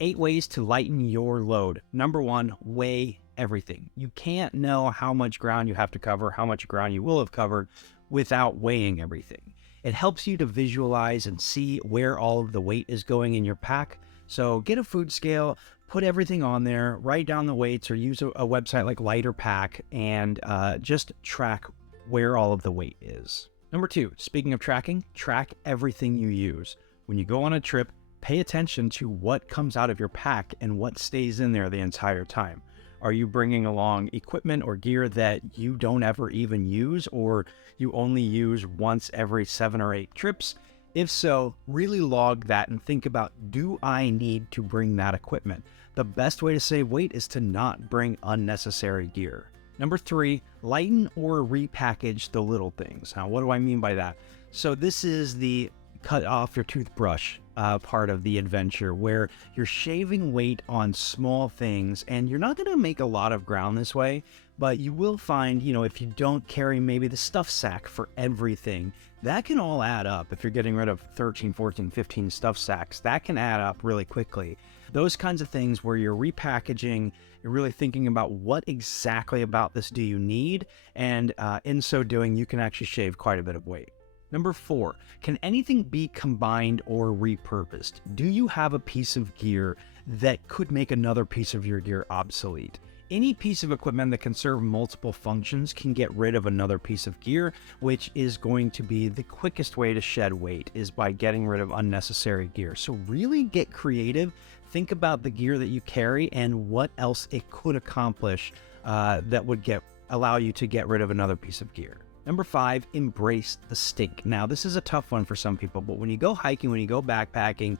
8 ways to lighten your load. Number 1, weigh everything. You can't know how much ground you have to cover, how much ground you will have covered without weighing everything. It helps you to visualize and see where all of the weight is going in your pack. So get a food scale, put everything on there, write down the weights, or use a website like Lighter Pack and just track where all of the weight is. Number 2, speaking of tracking, track everything you use. When you go on a trip, pay attention to what comes out of your pack and what stays in there the entire time. Are you bringing along equipment or gear that you don't ever even use, or you only use once every 7 or 8 trips? If so, really log that and think about, do I need to bring that equipment? The best way to save weight is to not bring unnecessary gear. Number 3, lighten or repackage the little things. Now, what do I mean by that? So this is the cut off your toothbrush part of the adventure, where you're shaving weight on small things, and you're not going to make a lot of ground this way, but you will find, if you don't carry maybe the stuff sack for everything, that can all add up. If you're getting rid of 13, 14, 15 stuff sacks, that can add up really quickly. Those kinds of things where you're repackaging, you're really thinking about what exactly about this do you need, and in so doing, you can actually shave quite a bit of weight. Number 4, can anything be combined or repurposed? Do you have a piece of gear that could make another piece of your gear obsolete? Any piece of equipment that can serve multiple functions can get rid of another piece of gear, which is going to be the quickest way to shed weight, is by getting rid of unnecessary gear. So really get creative. Think about the gear that you carry and what else it could accomplish that would allow you to get rid of another piece of gear. Number 5, embrace the stink. Now, this is a tough one for some people, but when you go hiking, when you go backpacking,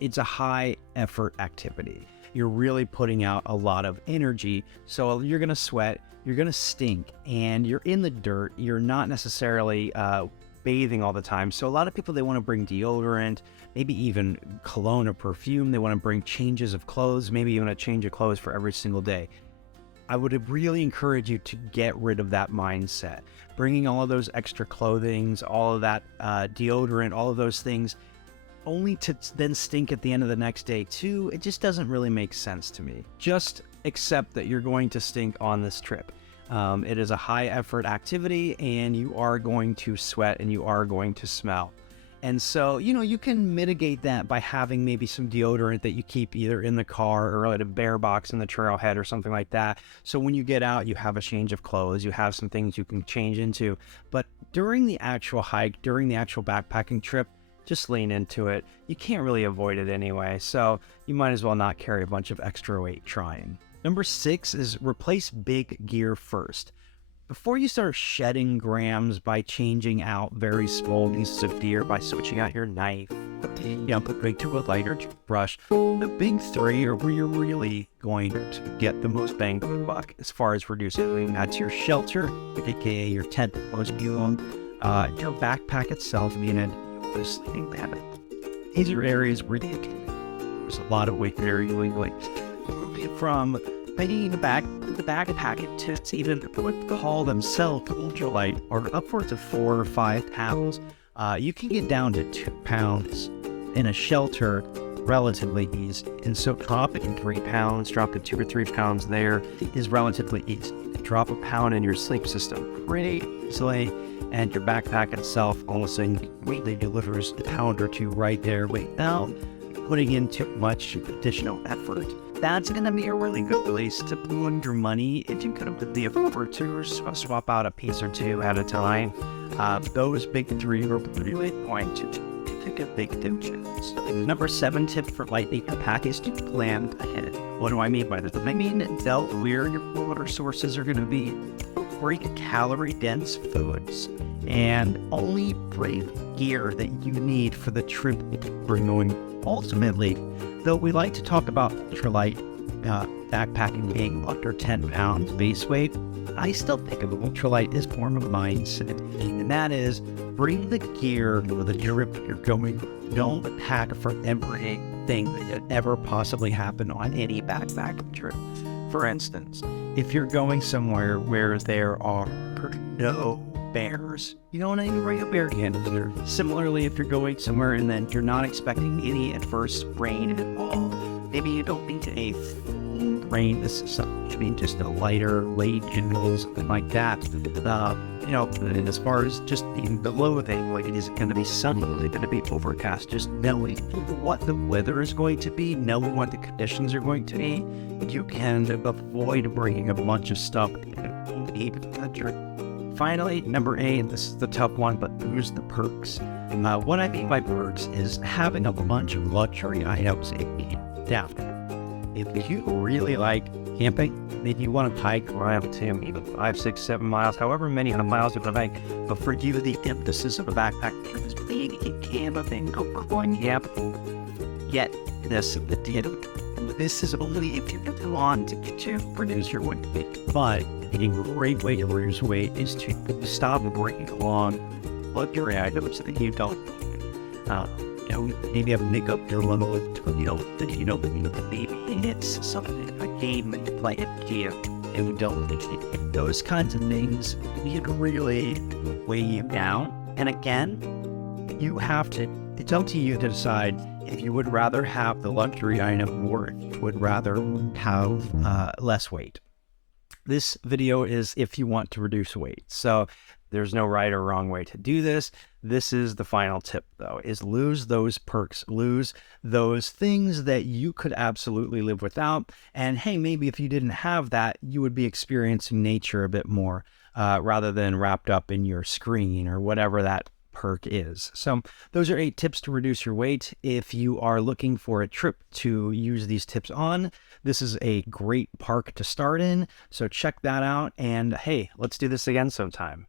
it's a high effort activity. You're really putting out a lot of energy. So you're going to sweat, you're going to stink, and you're in the dirt. You're not necessarily bathing all the time. So a lot of people, they want to bring deodorant, maybe even cologne or perfume. They want to bring changes of clothes, maybe even a change of clothes for every single day. I would really encourage you to get rid of that mindset. Bringing all of those extra clothings, all of that deodorant, all of those things, only to then stink at the end of the next day too, it just doesn't really make sense to me. Just accept that you're going to stink on this trip. It is a high effort activity, and you are going to sweat and you are going to smell. And so, you can mitigate that by having maybe some deodorant that you keep either in the car or at a bear box in the trailhead or something like that. So when you get out, you have a change of clothes, you have some things you can change into. But during the actual hike, during the actual backpacking trip, just lean into it. You can't really avoid it anyway, so you might as well not carry a bunch of extra weight trying. Number 6 is replace big gear first. Before you start shedding grams by changing out very small pieces of gear, by switching out your knife, put to a lighter toothbrush, the big 3 are where you're really going to get the most bang for the buck as far as reducing. That's your shelter, aka your tent, most people, your backpack itself, and your sleeping bag. These are areas where there's a lot of weight there. From maybe the backpack tips, even what call themselves ultralight, or upwards of 4 or 5 pounds. You can get down to 2 pounds in a shelter relatively easy. And so dropping 3 pounds, dropping 2 or 3 pounds there is relatively easy. Drop a pound in your sleep system pretty easily, and your backpack itself also immediately delivers a pound or 2 right there without putting in too much additional effort. That's going to be a really good place to put your money if you could have the effort to swap out a piece or 2 at a time. Those big 3 are really going to make a big difference. Number 7 tip for lightening your pack is to plan ahead. What do I mean by this? I mean, know where your water sources are going to be. Bring calorie-dense foods, and only bring gear that you need for the trip we're going. Ultimately, though we like to talk about ultralight backpacking being under 10 pounds base weight, I still think of ultralight as more of a mindset, and that is bring the gear or the trip you're going. Don't pack for everything that could ever possibly happen on any backpacking trip. For instance, if you're going somewhere where there are no bears, you don't need to bring a bear can. Similarly, if you're going somewhere and then you're not expecting any adverse rain at all, maybe you don't need a full grain. This is something to be just a lighter Lighten or something like that. And as far as just the clothing, like, is it going to be sunny? Is it going to be overcast? Just knowing what the weather is going to be, knowing what the conditions are going to be, you can avoid bringing a bunch of stuff. Finally, number 8, and this is the tough one, but here's the perks. What I mean by perks is having a bunch of luxury items in down. If you really like camping, maybe you want to hike around to even 5, 6, 7 miles, however many miles you want to hike. But for you, the emphasis of a backpack is being a camping, going camping. Get this, this is only if you want to reduce your weight. But a great way to reduce weight is to stop bringing along luxury items that you don't maybe have makeup your level, maybe it's something, a game that you play at camp and you don't, those kinds of things can really weigh you down. And again, it's up to you to decide if you would rather have the luxury item or if you would rather have less weight. This video is if you want to reduce weight. So there's no right or wrong way to do this. This is the final tip, though, is lose those perks, lose those things that you could absolutely live without. And hey, maybe if you didn't have that, you would be experiencing nature a bit more rather than wrapped up in your screen or whatever that perk is. So those are 8 tips to reduce your weight. If you are looking for a trip to use these tips on, this is a great park to start in. So check that out. And hey, let's do this again sometime.